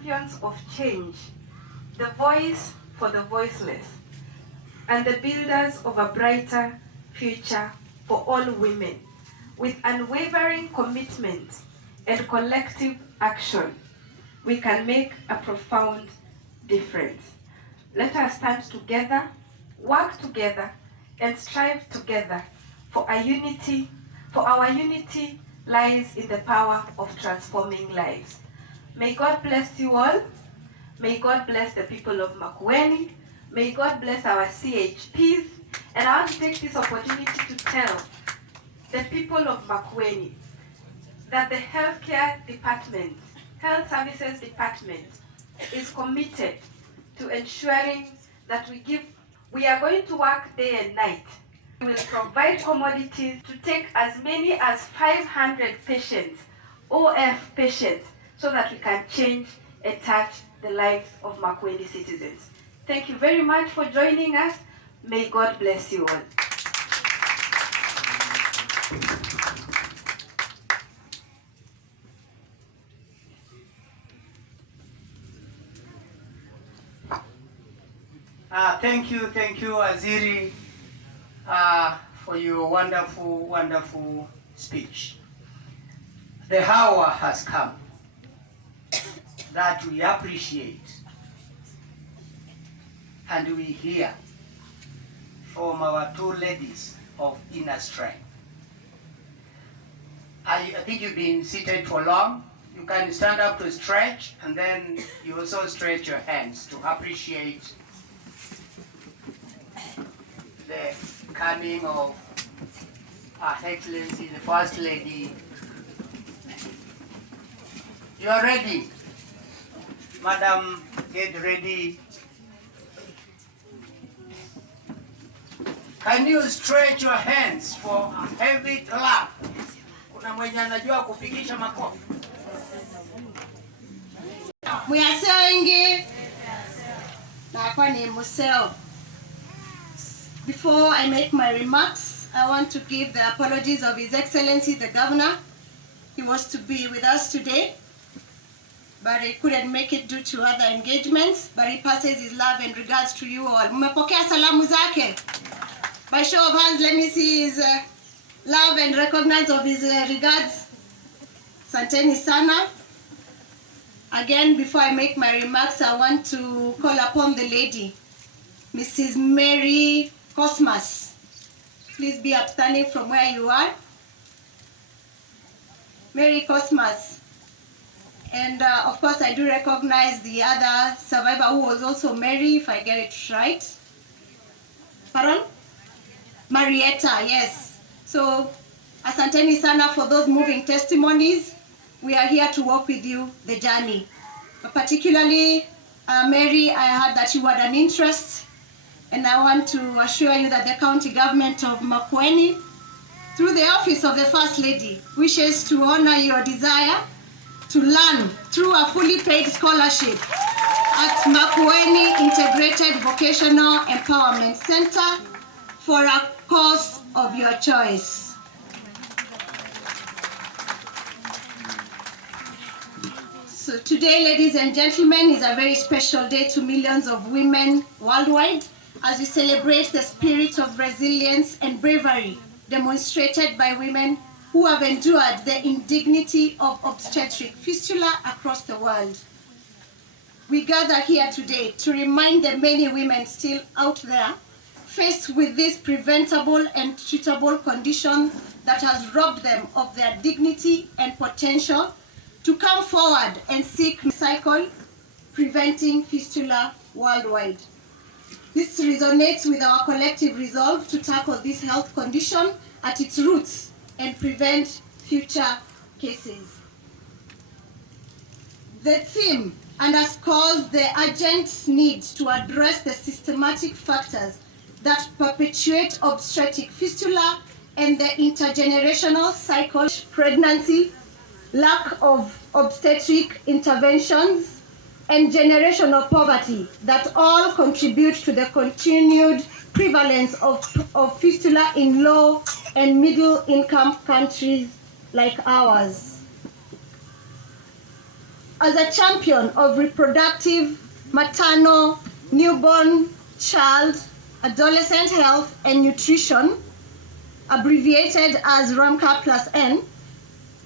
champions of change, the voice for the voiceless, and the builders of a brighter future for all women. With unwavering commitment and collective action, we can make a profound difference. Let us stand together, work together, and strive together for our unity lies in the power of transforming lives. May God bless you all. May God bless the people of Makueni. May God bless our CHPs. And I want to take this opportunity to tell the people of Makueni that the healthcare department, health services department, is committed to ensuring that we are going to work day and night. We will provide commodities to take as many as 500 patients, OF patients, so that we can change and touch the lives of Makueni citizens. Thank you very much for joining us. May God bless you all. Thank you, Waziri, for your wonderful speech. The hour has come that we appreciate and we hear from our two ladies of inner strength. I think you've been seated for long. You can stand up to stretch, and then you also stretch your hands to appreciate the coming of Her Excellency, the First Lady. You are ready. Madam, get ready. Can you stretch your hands for a heavy clap? Kuna mwenye anajua kupigisha makofi. We are saying Museo. Before I make my remarks, I want to give the apologies of His Excellency the Governor. He was to be with us today, but he couldn't make it due to other engagements, but he passes his love and regards to you all. Mmepokea salamu zake? By show of hands, let me see his love and recognize of his regards. Santeni sana. Again, before I make my remarks, I want to call upon the lady, Mrs. Mary Cosmas. Please be upstanding from where you are. Mary Cosmas. And of course, I do recognize the other survivor who was also Mary, if I get it right. Pardon? Marietta, yes. So, asanteni sana for those moving testimonies. We are here to walk with you the journey. But particularly, Mary, I heard that you had an interest, and I want to assure you that the county government of Makueni, through the office of the First Lady, wishes to honor your desire to learn through a fully paid scholarship at Makueni Integrated Vocational Empowerment Center for a course of your choice. So today, ladies and gentlemen, is a very special day to millions of women worldwide as we celebrate the spirit of resilience and bravery demonstrated by women who have endured the indignity of obstetric fistula across the world. We gather here today to remind the many women still out there faced with this preventable and treatable condition that has robbed them of their dignity and potential to come forward and seek cycle preventing fistula worldwide. This resonates with our collective resolve to tackle this health condition at its roots and prevent future cases. The theme underscores the urgent need to address the systematic factors that perpetuate obstetric fistula and the intergenerational cycle, pregnancy, lack of obstetric interventions, and generational poverty that all contribute to the continued prevalence of fistula in low and middle income countries like ours. as a champion of reproductive, maternal, newborn, child, adolescent health and nutrition, abbreviated as RAMCA+N,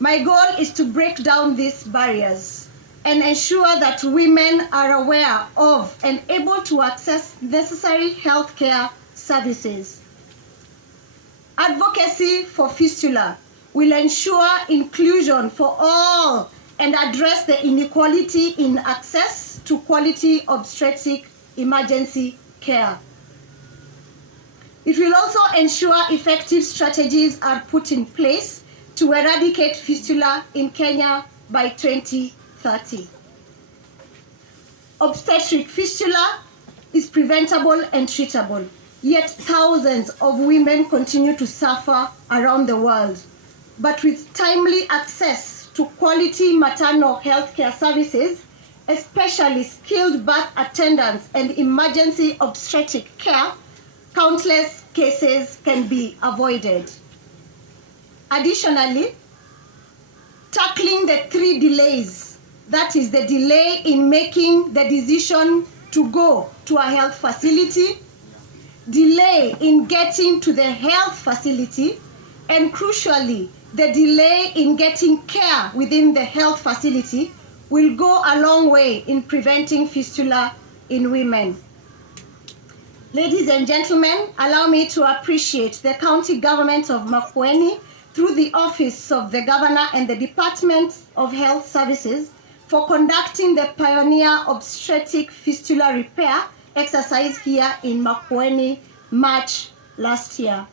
my goal is to break down these barriers and ensure that women are aware of and able to access necessary healthcare services. Advocacy for fistula will ensure inclusion for all and address the inequality in access to quality obstetric emergency care. It will also ensure effective strategies are put in place to eradicate fistula in Kenya by 2030. Obstetric fistula is preventable and treatable, yet thousands of women continue to suffer around the world. But with timely access to quality maternal healthcare services, especially skilled birth attendants and emergency obstetric care, countless cases can be avoided. Additionally, tackling the 3 delays, that is the delay in making the decision to go to a health facility, delay in getting to the health facility, and crucially, the delay in getting care within the health facility will go a long way in preventing fistula in women. Ladies and gentlemen, allow me to appreciate the county government of Makueni through the Office of the Governor and the Department of Health Services for conducting the Pioneer Obstetric Fistula Repair exercise here in Makueni, March last year.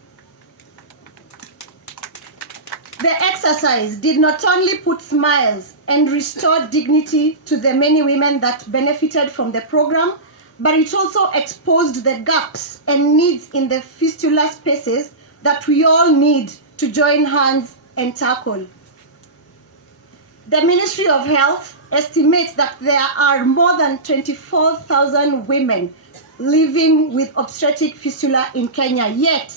The exercise did not only put smiles and restore dignity to the many women that benefited from the program, but it also exposed the gaps and needs in the fistula spaces that we all need to join hands and tackle. The Ministry of Health estimates that there are more than 24,000 women living with obstetric fistula in Kenya, yet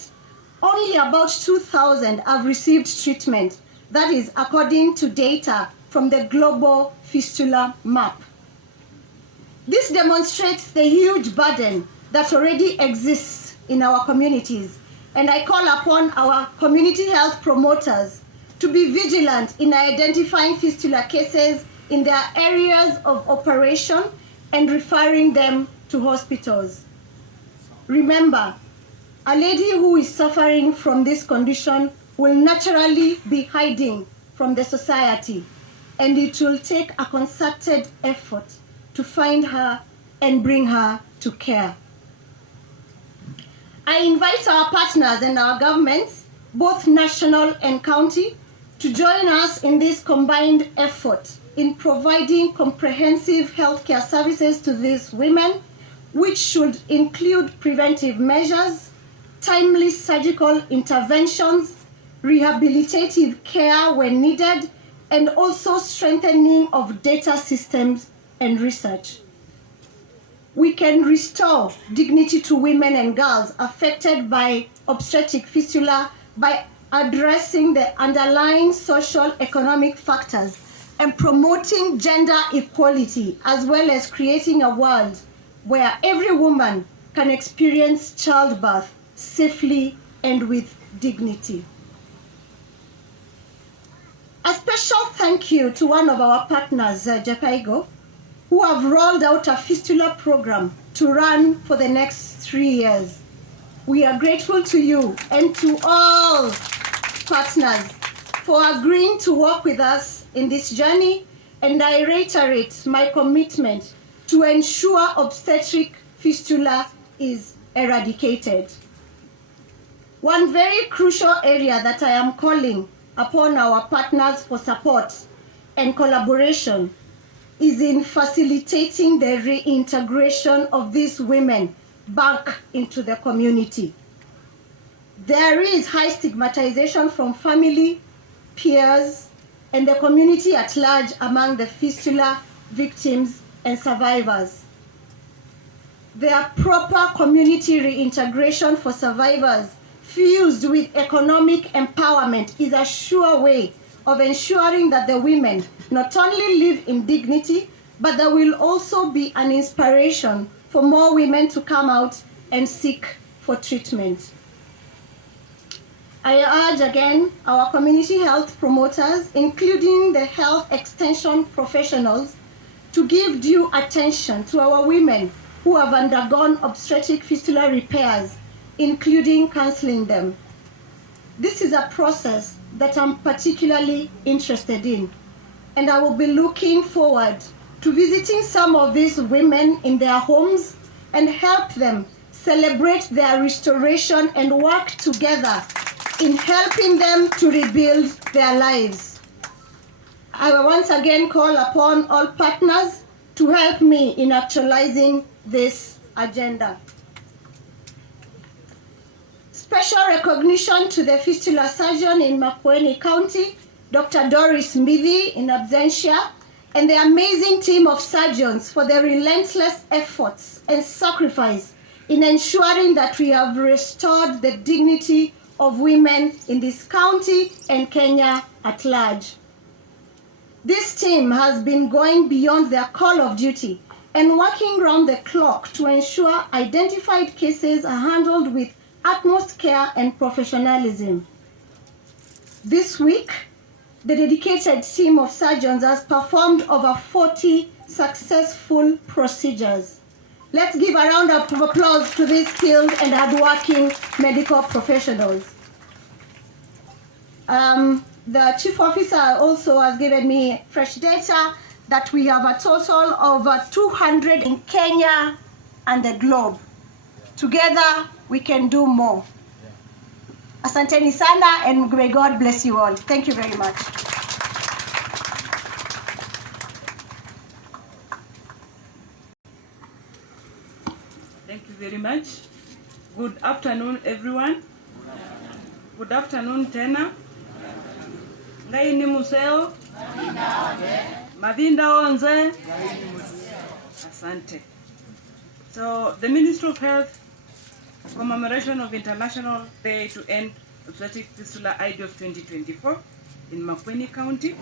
only about 2,000 have received treatment. That is according to data from the Global Fistula Map. This demonstrates the huge burden that already exists in our communities, and I call upon our community health promoters to be vigilant in identifying fistula cases in their areas of operation and referring them to hospitals. Remember, a lady who is suffering from this condition will naturally be hiding from the society, and it will take a concerted effort to find her and bring her to care. I invite our partners and our governments, both national and county, to join us in this combined effort in providing comprehensive healthcare services to these women, which should include preventive measures, timely surgical interventions, rehabilitative care when needed, and also strengthening of data systems and research. We can restore dignity to women and girls affected by obstetric fistula by addressing the underlying social economic factors and promoting gender equality, as well as creating a world where every woman can experience childbirth safely and with dignity. A special thank you to one of our partners, Japaigo, who have rolled out a fistula program to run for the next 3 years. We are grateful to you and to all partners for agreeing to work with us in this journey, and I reiterate my commitment to ensure obstetric fistula is eradicated. One very crucial area that I am calling upon our partners for support and collaboration is in facilitating the reintegration of these women back into the community. There is high stigmatization from family, peers, and the community at large among the fistula victims and survivors. Their proper community reintegration for survivors fused with economic empowerment is a sure way of ensuring that the women not only live in dignity, but there will also be an inspiration for more women to come out and seek for treatment. I urge again our community health promoters, including the health extension professionals, to give due attention to our women who have undergone obstetric fistula repairs, including counseling them. This is a process that I'm particularly interested in, and I will be looking forward to visiting some of these women in their homes and help them celebrate their restoration and work together in helping them to rebuild their lives. I will once again call upon all partners to help me in actualizing this agenda. Special recognition to the fistula surgeon in Makueni County, Dr. Doris Smithy in absentia, and the amazing team of surgeons for their relentless efforts and sacrifice in ensuring that we have restored the dignity of women in this county and Kenya at large. This team has been going beyond their call of duty and working round the clock to ensure identified cases are handled with utmost care and professionalism. This week, the dedicated team of surgeons has performed over 40 successful procedures. Let's give a round of applause to these skilled and hardworking medical professionals. The chief officer also has given me fresh data that we have a total of 200 in Kenya and the globe. Together, we can do more. Asanteni sana, and may God bless you all. Thank you very much. Thank you very much. Good afternoon, everyone. Good afternoon, Tena. Ngai ni museo. Mavinda onze. Asante. So, the Ministry of Health commemoration of International Day to End Obstetric Fistula IDOF 2024 in Makueni County.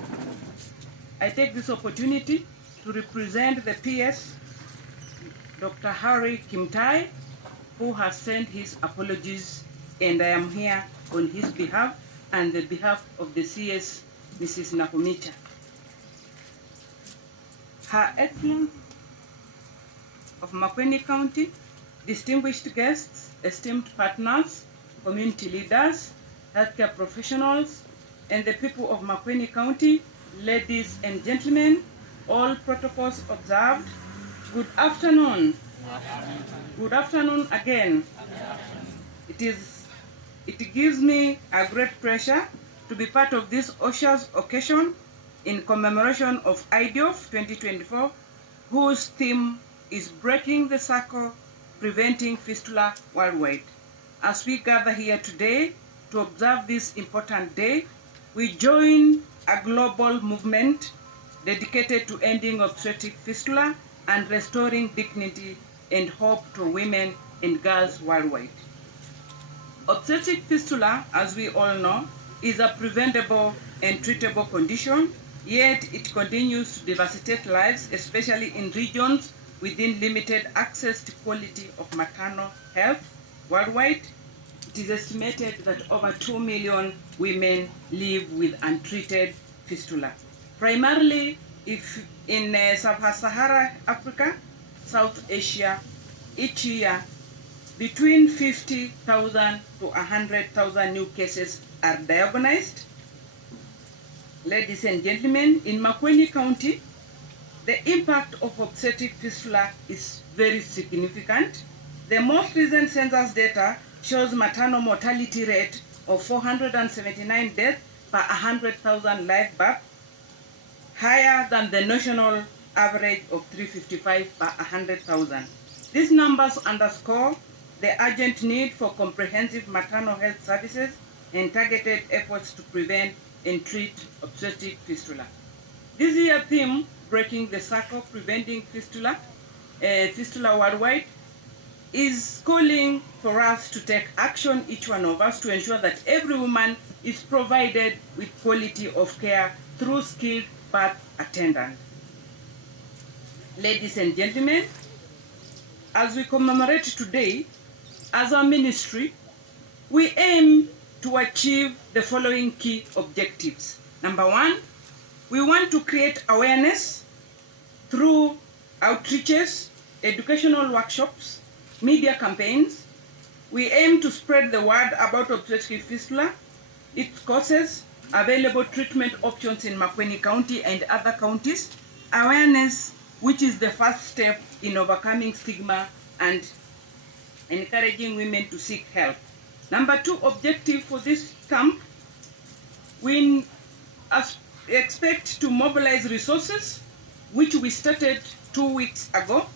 I take this opportunity to represent the PS, Dr. Harry Kimtai, who has sent his apologies, and I am here on his behalf and the behalf of the CS, Mrs. Nakumicha. Her Excellency of Makueni County, distinguished guests, esteemed partners, community leaders, healthcare professionals, and the people of Makueni County, ladies and gentlemen, all protocols observed, good afternoon. Good afternoon again. It gives me a great pleasure to be part of this auspicious occasion in commemoration of IDOF 2024, whose theme is breaking the circle, preventing fistula worldwide. As we gather here today to observe this important day, we join a global movement dedicated to ending obstetric fistula and restoring dignity and hope to women and girls worldwide. Obstetric fistula, as we all know, is a preventable and treatable condition, yet it continues to devastate lives, especially in regions within limited access to quality of maternal health worldwide. It is estimated that over 2 million women live with untreated fistula. Primarily, if in Sub-Saharan Africa, South Asia, each year, between 50,000 to 100,000 new cases are diagnosed. Ladies and gentlemen, in Makueni County, the impact of obstetric fistula is very significant. The most recent census data shows maternal mortality rate of 479 deaths per 100,000 live births, higher than the national average of 355 per 100,000. These numbers underscore the urgent need for comprehensive maternal health services and targeted efforts to prevent and treat obstetric fistula. This year's theme, breaking the circle, preventing fistula worldwide, is calling for us to take action, each one of us, to ensure that every woman is provided with quality of care through skilled birth attendant. Ladies and gentlemen, as we commemorate today, as our ministry, we aim to achieve the following key objectives. Number one, we want to create awareness through outreaches, educational workshops, media campaigns. We aim to spread the word about obstetric fistula, its causes, available treatment options in Makueni County and other counties, awareness which is the first step in overcoming stigma and encouraging women to seek help. Number two objective for this camp, we expect to mobilize resources, which we started 2 weeks ago,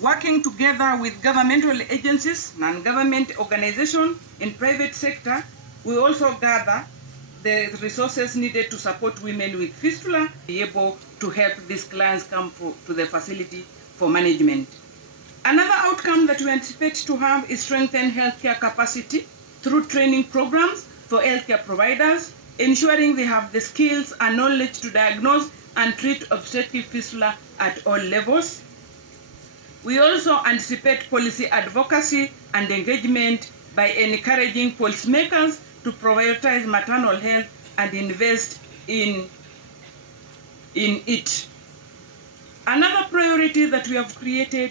working together with governmental agencies, non-government organizations, and private sector. We also gather the resources needed to support women with fistula, be able to help these clients come to the facility for management. Another outcome that we anticipate to have is strengthen healthcare capacity through training programs for healthcare providers, ensuring they have the skills and knowledge to diagnose and treat obstetric fistula at all levels. We also anticipate policy advocacy and engagement by encouraging policymakers to prioritize maternal health and invest in it. Another priority that we have created,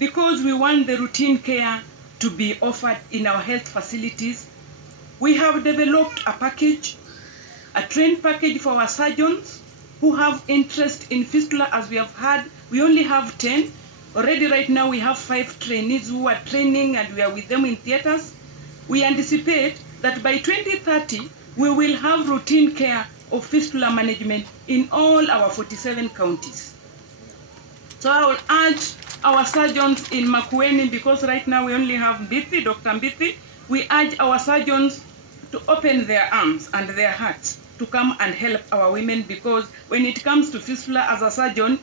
because we want the routine care to be offered in our health facilities, we have developed a package, a trained package for our surgeons who have interest in fistula. As we have heard, we only have 10. Already right now we have 5 trainees who are training and we are with them in theaters. We anticipate that by 2030, we will have routine care of fistula management in all our 47 counties. So I will urge our surgeons in Makueni, because right now we only have Mbithi, Dr. Mbithi, we urge our surgeons to open their arms and their hearts to come and help our women, because when it comes to fistula, as a surgeon,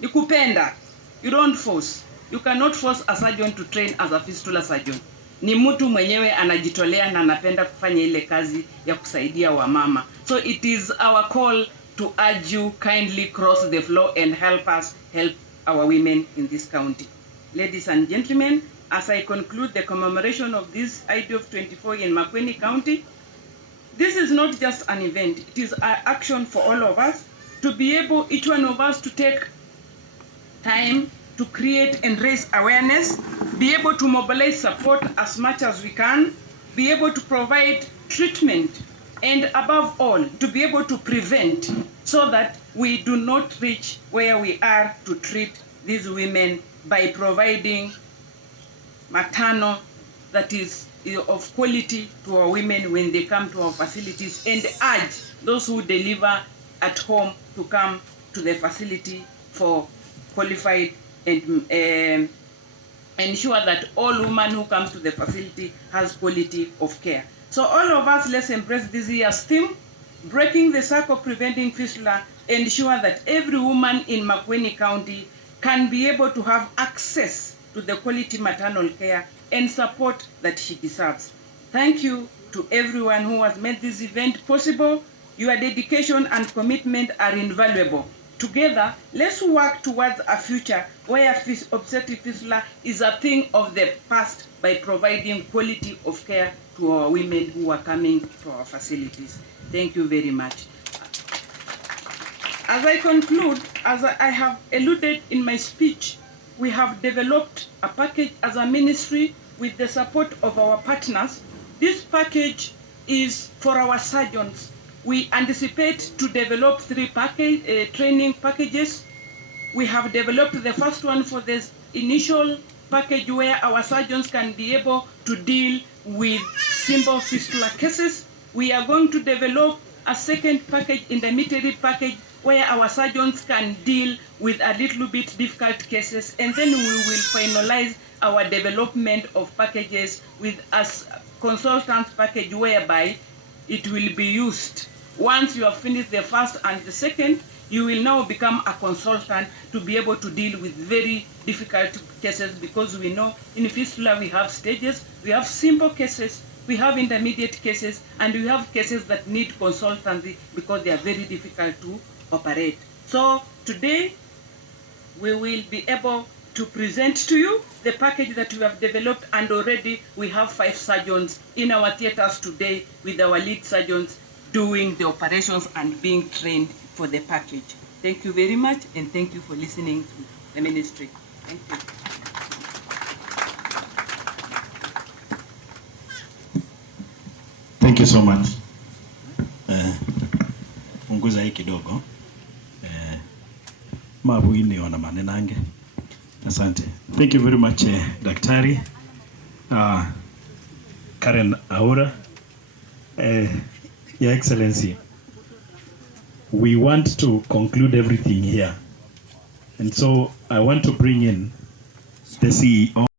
ni kupenda. You don't force. You cannot force a surgeon to train as a fistula surgeon. Ni mtu mwenyewe anajitolea na anapenda kufanya ile kazi ya kusaidia wamama. So it is our call to urge you kindly cross the floor and help us help our women in this county. Ladies and gentlemen, as I conclude the commemoration of this IDOF 24 in Makueni County, this is not just an event, it is an action for all of us to be able, each one of us, to take time to create and raise awareness, be able to mobilize support as much as we can, be able to provide treatment, and above all, to be able to prevent, so that we do not reach where we are, to treat these women by providing maternal that is of quality to our women when they come to our facilities, and urge those who deliver at home to come to the facility for qualified and ensure that all women who come to the facility has quality of care. So all of us, let's embrace this year's theme, breaking the cycle, preventing fistula, ensure that every woman in Makueni County can be able to have access to the quality maternal care and support that she deserves. Thank you to everyone who has made this event possible. Your dedication and commitment are invaluable. Together, let's work towards a future where obstetric fistula is a thing of the past by providing quality of care to our women who are coming to our facilities. Thank you very much. As I conclude, as I have alluded in my speech, we have developed a package as a ministry with the support of our partners. This package is for our surgeons. We anticipate to develop 3 training packages. We have developed the first one for this initial package where our surgeons can be able to deal with simple fistula cases. We are going to develop a second package, intermediary package, where our surgeons can deal with a little bit difficult cases, and then we will finalize our development of packages with a consultant package whereby it will be used. Once you have finished the first and the second, you will now become a consultant to be able to deal with very difficult cases, because we know in fistula we have stages, we have simple cases, we have intermediate cases, and we have cases that need consultancy because they are very difficult to operate. So today we will be able to present to you the package that we have developed, and already we have 5 surgeons in our theaters today with our lead surgeons doing the operations and being trained for the package. Thank you very much, and thank you for listening to the ministry. Thank you. Thank you so much. Punguza hii kidogo. Mabuini wana manenange. Asante. Thank you very much, Daktari. Karen Aura. Your Excellency, we want to conclude everything here. And so I want to bring in the CEO